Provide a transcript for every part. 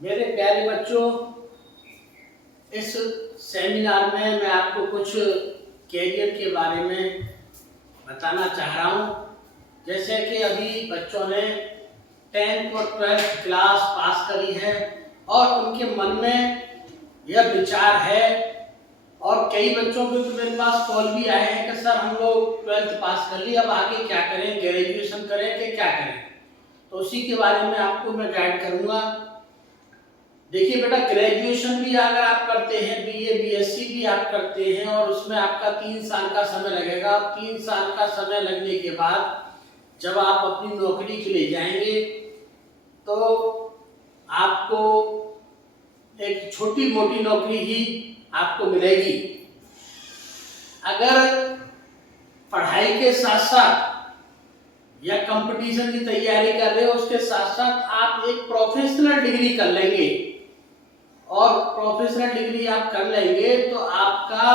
मेरे प्यारे बच्चों, इस सेमिनार में मैं आपको कुछ कैरियर के बारे में बताना चाह रहा हूँ। जैसे कि अभी बच्चों ने 10th और 12th क्लास पास करी है और उनके मन में यह विचार है, और कई बच्चों के तो मेरे पास कॉल भी आए हैं कि सर हम लोग 12th पास कर ली, अब आगे क्या करें, ग्रेजुएशन करें कि क्या करें। तो उसी के बारे में आपको मैं गाइड करूँगा। देखिए बेटा, ग्रेजुएशन भी अगर आप करते हैं, बीए बीएससी भी आप करते हैं और उसमें आपका 3 साल का समय लगेगा। 3 साल का समय लगने के बाद जब आप अपनी नौकरी के लिए जाएंगे तो आपको एक छोटी मोटी नौकरी ही आपको मिलेगी। अगर पढ़ाई के साथ साथ या कंपटीशन की तैयारी कर रहे हो, उसके साथ साथ आप एक प्रोफेशनल डिग्री कर लेंगे, और प्रोफेशनल डिग्री आप कर लेंगे तो आपका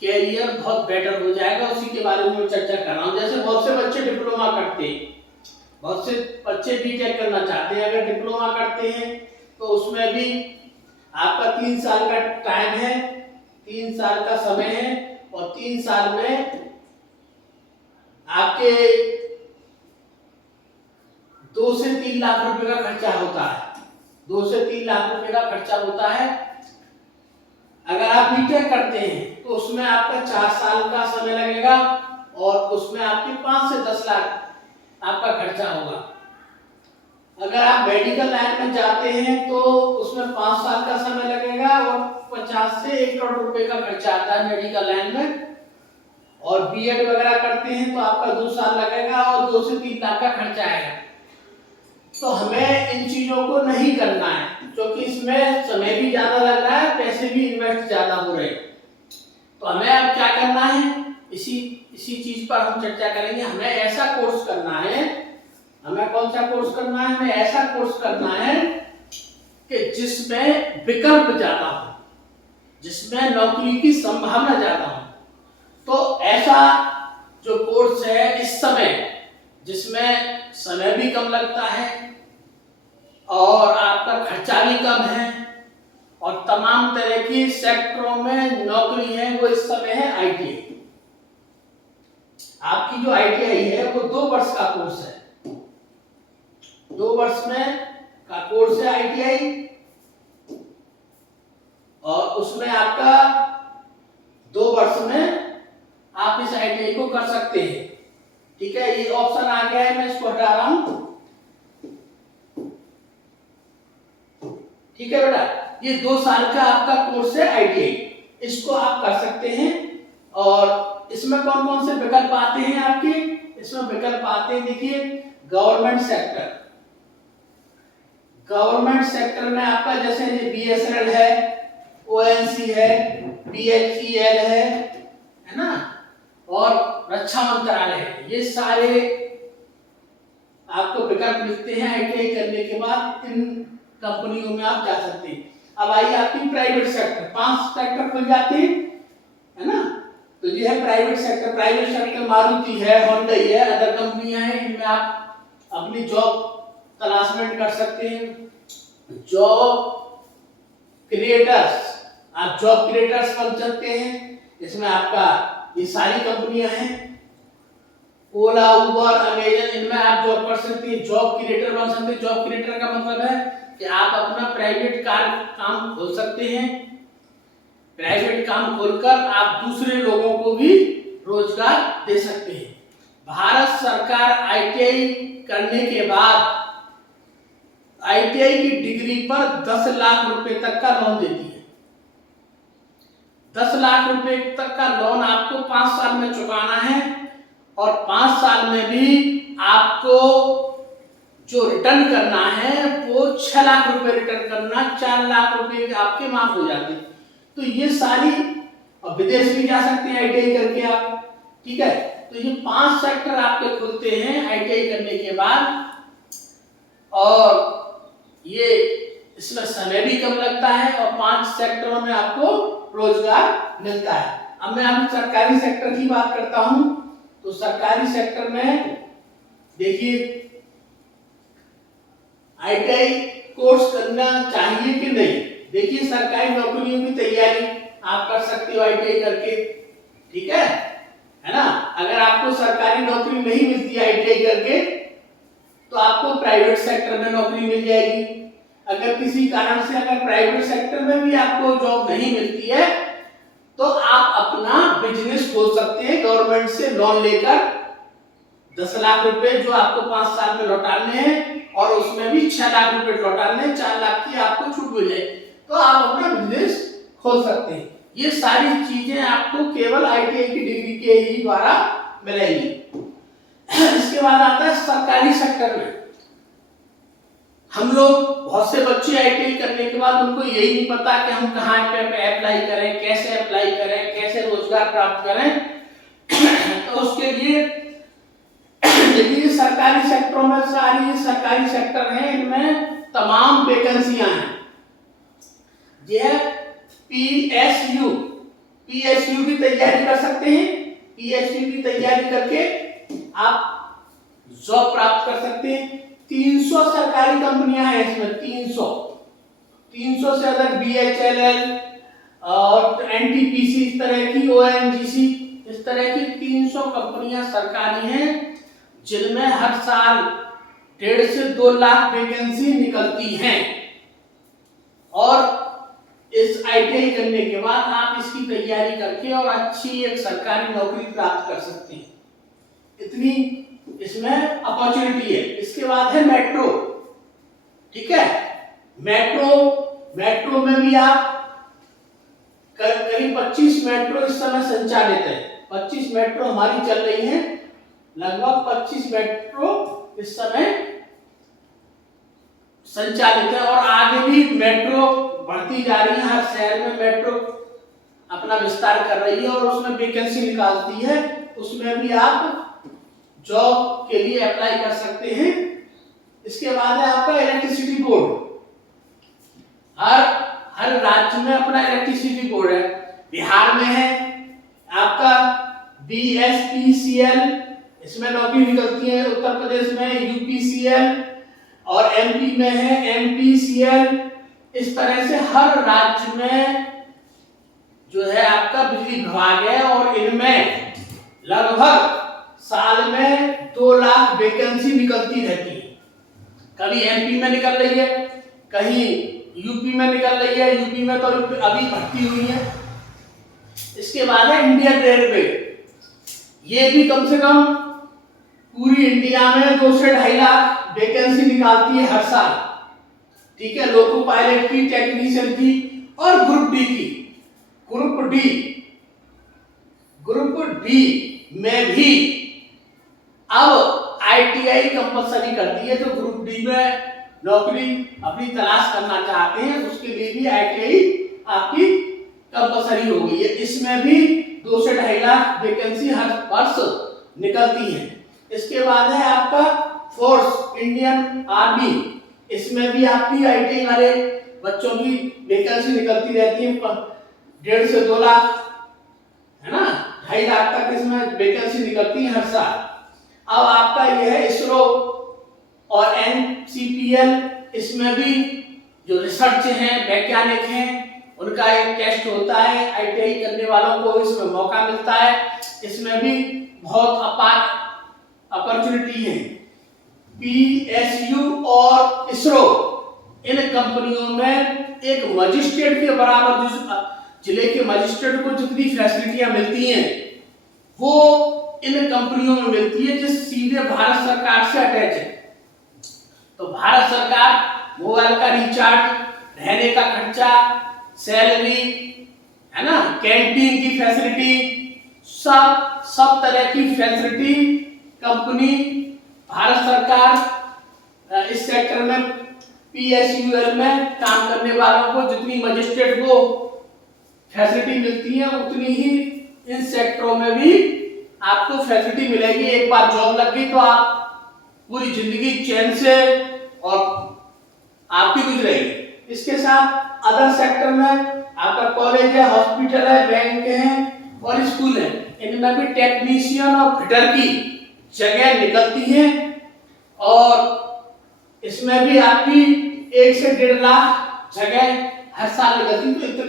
कैरियर बहुत बेटर हो जाएगा। उसी के बारे में मैं चर्चा कर रहा हूँ। जैसे बहुत से बच्चे डिप्लोमा करते हैं, बहुत से बच्चे बीटेक करना चाहते हैं। अगर डिप्लोमा करते हैं तो उसमें भी आपका 3 साल का टाइम है, 3 साल का समय है, और 3 साल में आपके 2 से 3 लाख रुपए का खर्चा होता है। 2 से 3 लाख रुपए का खर्चा होता है। अगर आप बीटेक करते हैं तो उसमें आपका 4 साल का समय लगेगा और उसमें आपके 5 से 10 लाख आपका खर्चा होगा। अगर आप मेडिकल लाइन में जाते हैं तो उसमें 5 साल का समय लगेगा और 50 से 1 करोड़ रुपए का खर्चा आता है मेडिकल लाइन में। और बीएड वगैरह करते हैं तो आपका 2 साल लगेगा और 2 से 3 लाख का खर्चा आएगा। तो हमें इन चीजों को नहीं करना है, क्योंकि इसमें समय भी ज्यादा लग रहा है, पैसे भी इन्वेस्ट ज्यादा हो रहे हैं। तो हमें अब क्या करना है, इसी चीज पर हम चर्चा करेंगे। हमें ऐसा कोर्स करना है, हमें कौन सा कोर्स करना है, हमें ऐसा कोर्स करना है कि जिसमें विकल्प ज्यादा हो, जिसमें नौकरी की संभावना ज्यादा हो। तो ऐसा जो कोर्स है इस समय, जिसमें समय भी कम लगता है और आपका खर्चा भी कम है और तमाम तरह की सेक्टरों में नौकरी है, वो इस समय है आईटीआई। आपकी जो आईटीआई है वो 2 वर्ष का कोर्स है। 2 वर्ष में का कोर्स है आईटीआई, और उसमें आपका 2 वर्ष में आप इस आईटीआई को कर सकते हैं। ठीक है, ये ऑप्शन आ गया है, मैं इसको हटा रहा हूं। ठीक है बेटा, ये 2 साल का आपका कोर्स है आईटीआई, इसको आप कर सकते हैं। और इसमें कौन कौन से विकल्प आते हैं आपके, इसमें विकल्प आते हैं, देखिए, गवर्नमेंट सेक्टर। गवर्नमेंट सेक्टर में आपका जैसे बीएसएनएल है, ओएनसी है, बीएचईएल है ना, और रक्षा मंत्रालय है। ये सारे आपको विकल्प मिलते हैं आईटीआई करने के बाद। इन कंपनियों में आप जा सकते हैं। अब आइए आपकी प्राइवेट सेक्टर, 5 सेक्टर खुल जाते हैं, है ना। तो ये है private sector. Private sector Maruti है, होंडा है, अदर कंपनियां हैं, इनमें आप अपनी जॉब तलाशमेंट कर सकते हैं। जॉब क्रिएटर्स, आप जॉब क्रिएटर्स बन सकते हैं। इसमें आपका ये सारी कंपनियां हैं, ओला, उबर, अमेजन, इनमें आप जॉब कर सकते हैं, जॉब क्रिएटर बन सकते हैं। जॉब क्रिएटर का मतलब है कि आप अपना प्राइवेट काम खोल सकते हैं। प्राइवेट काम खोलकर आप दूसरे लोगों को भी रोजगार दे सकते हैं। भारत सरकार आईटीआई करने के बाद आईटीआई की डिग्री पर 10 लाख रुपए तक का लोन देती है। 10 लाख रुपए तक का लोन आपको 5 साल में चुकाना है, और 5 साल में भी आपको जो रिटर्न करना है वो 6 लाख रुपए रिटर्न करना, 4 लाख रुपए आपके माफ हो जाते हैं। तो ये सारी, और विदेश भी जा सकते हैं आईटीआई करके आप। ठीक है, तो ये 5 सेक्टर आपके खुलते हैं आईटीआई करने के बाद, और ये इसमें समय भी कम लगता है और 5 सेक्टरों में आपको रोजगार मिलता है। अब मैं आपको सरकारी सेक्टर की बात करता हूं। तो सरकारी सेक्टर में देखिए, आईटीआई कोर्स करना चाहिए कि नहीं। देखिए सरकारी नौकरियों की तैयारी आप कर सकते हो आईटीआई करके, ठीक है ना। अगर आपको सरकारी नौकरी नहीं मिलती आईटीआई करके तो आपको प्राइवेट सेक्टर में नौकरी मिल जाएगी। अगर किसी कारण से अगर प्राइवेट सेक्टर में भी आपको जॉब नहीं मिलती है तो आप अपना बिजनेस खोल सकते हैं गवर्नमेंट से लोन लेकर 10 लाख रुपए जो आपको 5 साल में लौटाने हैं और उसमें भी 6 लाख रुपए लौटाने हैं, 4 लाख की आपको छूट मिल जाए तो आप अपना बिजनेस खोल सकते हैं। ये सारी चीजें आपको केवल आईटीआई की डिग्री के ही द्वारा मिलेगी। इसके बाद आता है सरकारी सेक्टर में। हम लोग बहुत से बच्चे आईटीआई करने के बाद उनको यही नहीं पता कि हम कहाँ पे अप्लाई करें, कैसे अप्लाई करें, कैसे रोजगार प्राप्त करें। तो उसके लिए देखिए सरकारी सेक्टरों में सारी सरकारी सेक्टर हैं, इनमें तमाम वैकेंसियां हैं। यह पीएसयू की तैयारी कर सकते हैं। पीएसयू की तैयारी करके आप जॉब प्राप्त कर सकते हैं। 300 सरकारी कंपनियां हैं इसमें, 300 से अधिक बीएचईएल और एनटीपीसी इस तरह की, ओएनजीसी इस तरह की 300 कंपनियां सरकारी हैं जिनमें हर साल 1.5 से 2 लाख वैकेंसी निकलती हैं। और इस आईटीआई करने के बाद आप इसकी तैयारी करके और अच्छी एक सरकारी नौकरी प्राप्त कर सकते हैं, इतनी इसमें अपॉर्चुनिटी है। इसके बाद है मेट्रो, ठीक है। मेट्रो में भी आप करीब 25 मेट्रो इस समय संचालित है। 25 मेट्रो हमारी चल रही है, लगभग 25 मेट्रो इस समय संचालित है और आगे भी मेट्रो बढ़ती जा रही है। हर शहर में मेट्रो अपना विस्तार कर रही है और उसमें वैकेंसी निकालती है, उसमें भी आप जॉब के लिए अप्लाई कर सकते हैं। इसके बाद है आपका इलेक्ट्रिसिटी बोर्ड। हर राज्य में अपना इलेक्ट्रिसिटी बोर्ड है। बिहार में है आपका बीएसपीसीएल, इसमें नौकरी निकलती है। उत्तर प्रदेश में यूपीसीएल और एमपी में है एमपीसीएल। इस तरह से हर राज्य में जो है आपका बिजली विभाग है और इनमें लगभग साल में 2 लाख वैकेंसी निकलती रहती है। कभी एमपी में निकल रही है, कहीं यूपी में निकल रही है, यूपी में तो अभी भर्ती हुई है। इसके बाद है इंडियन रेलवे। ये भी कम से कम पूरी इंडिया में 2 से 2.5 लाख वैकेंसी निकालती है हर साल, ठीक है। लोको पायलट की, टेक्नीशियन की और ग्रुप डी की। ग्रुप डी में भी अब आईटीआई कंपलसरी कर दी है। जो ग्रुप डी में नौकरी अपनी तलाश करना चाहते हैं उसके लिए भी आईटीआई आपकी कंपलसरी हो गई है। इसमें भी 2 से 2.5 लाख वैकेंसी हर वर्ष निकलती है। इसके बाद है आपका फोर्स, इंडियन आर्मी। इसमें भी आपकी आईटीआई वाले बच्चों की वैकेंसी निकलती रहती है। 1.5 से 2 लाख है ना, 2.5 लाख तक इसमें वैकेंसी निकलती है हर साल। अब आपका यह है इसरो और एनसीपीएल। इसमें भी जो रिसर्च हैं, वैज्ञानिक हैं, उनका एक टेस्ट होता है। आईटीआई करने वालों को इसमें मौका मिलता है। इसमें भी बहुत अपार अपॉर्चुनिटी है। पीएसयू और इसरो इन कंपनियों में एक मजिस्ट्रेट के बराबर, जिले के मजिस्ट्रेट को जितनी फैसिलिटियां मिलती हैं वो इन कंपनियों में मिलती है जो सीधे भारत सरकार से अटैच है। तो भारत सरकार मोबाइल का रिचार्ज, रहने का खर्चा, सैलरी है ना, कैंटीन की फैसिलिटी, सब तरह की फैसिलिटी कंपनी भारत सरकार इस सेक्टर में पीएसयूएल में काम करने वालों को जितनी मजिस्ट्रेट को फैसिलिटी मिलती है उतनी ही इन सेक्टरों में भी आपको फैसिलिटी मिलेगी। एक बार जॉब लग गई तो आप पूरी जिंदगी चैन से और आपकी गुजरेगी। इसके साथ अदर सेक्टर में आपका कॉलेज है, हॉस्पिटल है, बैंक है और स्कूल है। इनमें भी टेक्नीशियन और फिटर की जगह निकलती है और इसमें भी आपकी 1 से 1.5 लाख जगह हर साल निकलती। तो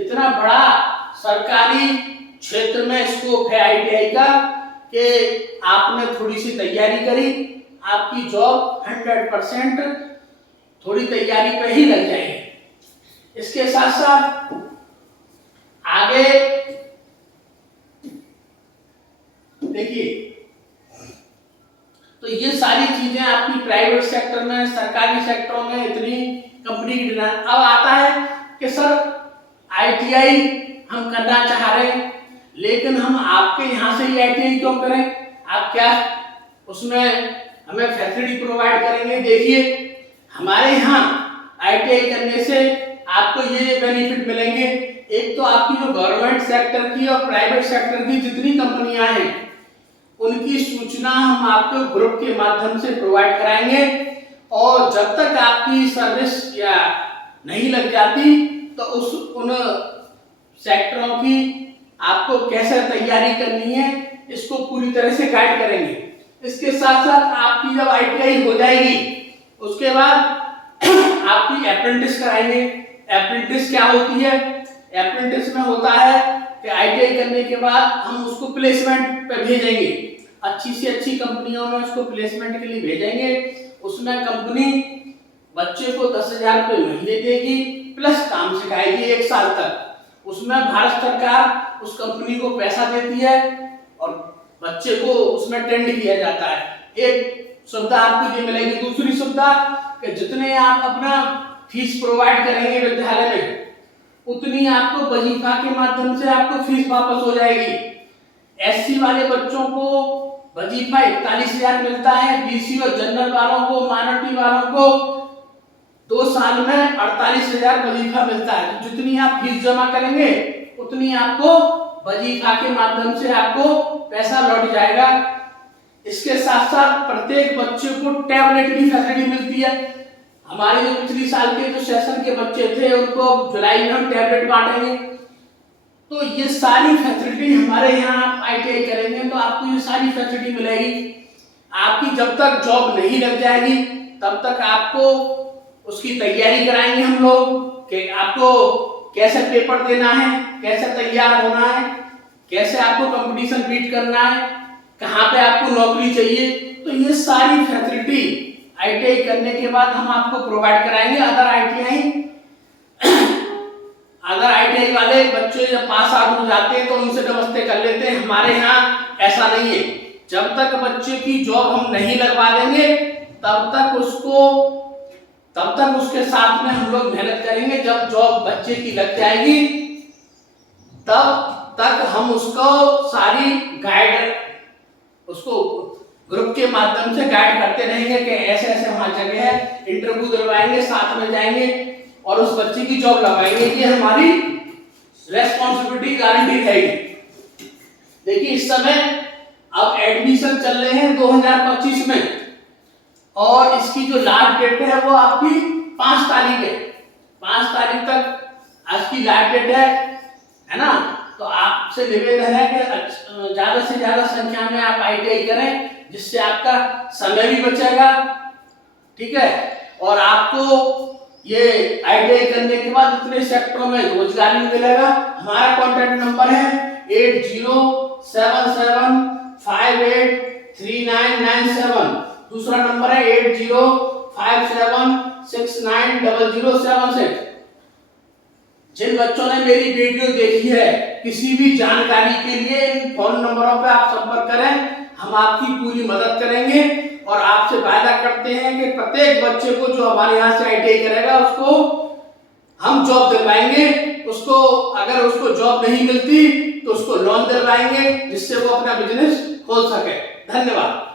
इतना बड़ा सरकारी क्षेत्र में स्कोप है ITI का कि आपने थोड़ी सी तैयारी करी, आपकी जॉब 100% थोड़ी तैयारी पे ही लग जाएगी। इसके साथ साथ आगे देखिए, तो ये सारी चीजें आपकी प्राइवेट सेक्टर में, सरकारी सेक्टरों में इतनी कंपनी की डिमांड। अब आता है कि सर ITI हम करना चाह रहे हैं, लेकिन हम आपके यहाँ से ही ITI क्यों करें? आप क्या उसमें हमें फैसिलिटी प्रोवाइड करेंगे? देखिए, हमारे यहाँ ITI करने से आपको ये बेनिफिट मिलेंगे। एक तो आपकी जो गवर्नमेंट सेक्टर की और प्राइवेट सेक्टर की जितनी कंपनियां हैं उनकी सूचना हम आपको ग्रुप के माध्यम से प्रोवाइड कराएंगे, और जब तक आपकी सर्विस या नहीं लग जाती तो उन सेक्टरों की आपको कैसे तैयारी करनी है इसको पूरी तरह से गाइड करेंगे। इसके साथ साथ आपकी जब ITI हो जाएगी उसके बाद आपकी अप्रेंटिस कराएंगे। अप्रेंटिस क्या होती है? अप्रेंटिस में होता है कि ITI करने के बाद हम उसको प्लेसमेंट पे भेजेंगे, अच्छी से अच्छी कंपनियों में उसको प्लेसमेंट के लिए भेजेंगे। उसमें कंपनी बच्चे को 10,000 रुपये महीने देगी प्लस काम सिखाएगी 1 साल तक। उसमें भारत सरकार उस कंपनी को पैसा देती है और बच्चे को उसमें ट्रेंड किया जाता है। एक सुविधा आपको ये मिलेगी। दूसरी सुविधा कि जितने आप अपना फीस प्रोवाइड करेंगे विद्यालय में, उतनी आपको वजीफा के माध्यम से आपको फीस वापस हो जाएगी। SC वाले बच्चों को वजीफा 41,000 मिलता है, BC और जनरल वालों को, माइनॉरिटी वालों को 2 साल में 48,000 वजीफा मिलता है। तो जितनी आप फीस जमा करेंगे उतनी आपको वजीफा के माध्यम से आपको पैसा लौट जाएगा। इसके साथ साथ प्रत्येक बच्चे को टैबलेट की फैसिलिटी मिलती है। हमारे जो पिछली साल के जो सेशन के बच्चे थे उनको जुलाई में हम टैबलेट बांटेंगे। तो ये सारी फैसिलिटी हमारे यहाँ ITI करेंगे तो आपको ये सारी फैसिलिटी मिलेगी। आपकी जब तक जॉब नहीं लग जाएगी तब तक आपको उसकी तैयारी कराएंगे हम लोग कि आपको कैसे पेपर देना है, कैसे तैयार होना है, कैसे आपको कंपटीशन बीट करना है, कहाँ पे आपको नौकरी चाहिए। तो ये सारी फैसिलिटी ITI करने के बाद हम आपको प्रोवाइड कराएंगे। अगर ITI वाले बच्चे जब पास आउट हो जाते हैं तो उनसे नमस्ते कर लेते हैं। हमारे यहाँ ऐसा नहीं है। जब तक बच्चे की जॉब हम नहीं लगवा देंगे तब तक उसके साथ में हम लोग मेहनत करेंगे। जब जॉब बच्चे की लग जाएगी तब तक हम उसको सारी गाइड, उसको ग्रुप के माध्यम से गाइड करते रहेंगे कि ऐसे ऐसे वहां जगह है, इंटरव्यू दिलवाएंगे, साथ में जाएंगे और उस बच्चे की जॉब लगाएंगे। ये हमारी रेस्पॉन्सिबिलिटी गारंटी रहेगी। देखिए, इस समय अब एडमिशन चल रहे हैं 2025 में और इसकी जो लास्ट डेट है वो आपकी 5 तारीख है। 5 तारीख तक आज की लास्ट डेट है ना। तो आपसे निवेदन है कि ज्यादा से ज्यादा संख्या में आप ITI करें, जिससे आपका समय भी बचेगा, ठीक है, और आपको ये ITI करने के बाद इतने सेक्टरों में रोजगार भी मिलेगा। हमारा कॉन्टैक्ट नंबर है 8077583997। दूसरा नंबर है 8057690076। जिन बच्चों ने मेरी वीडियो देखी है, किसी भी जानकारी के लिए इन फोन नंबरों पर आप संपर्क करें, हम आपकी पूरी मदद करेंगे और आपसे वादा करते हैं कि प्रत्येक बच्चे को जो हमारे यहाँ से ITI करेगा उसको हम जॉब दिलवाएंगे। उसको अगर उसको जॉब नहीं मिलती तो उसको लोन दिलवाएंगे जिससे वो अपना बिजनेस खोल सके। धन्यवाद।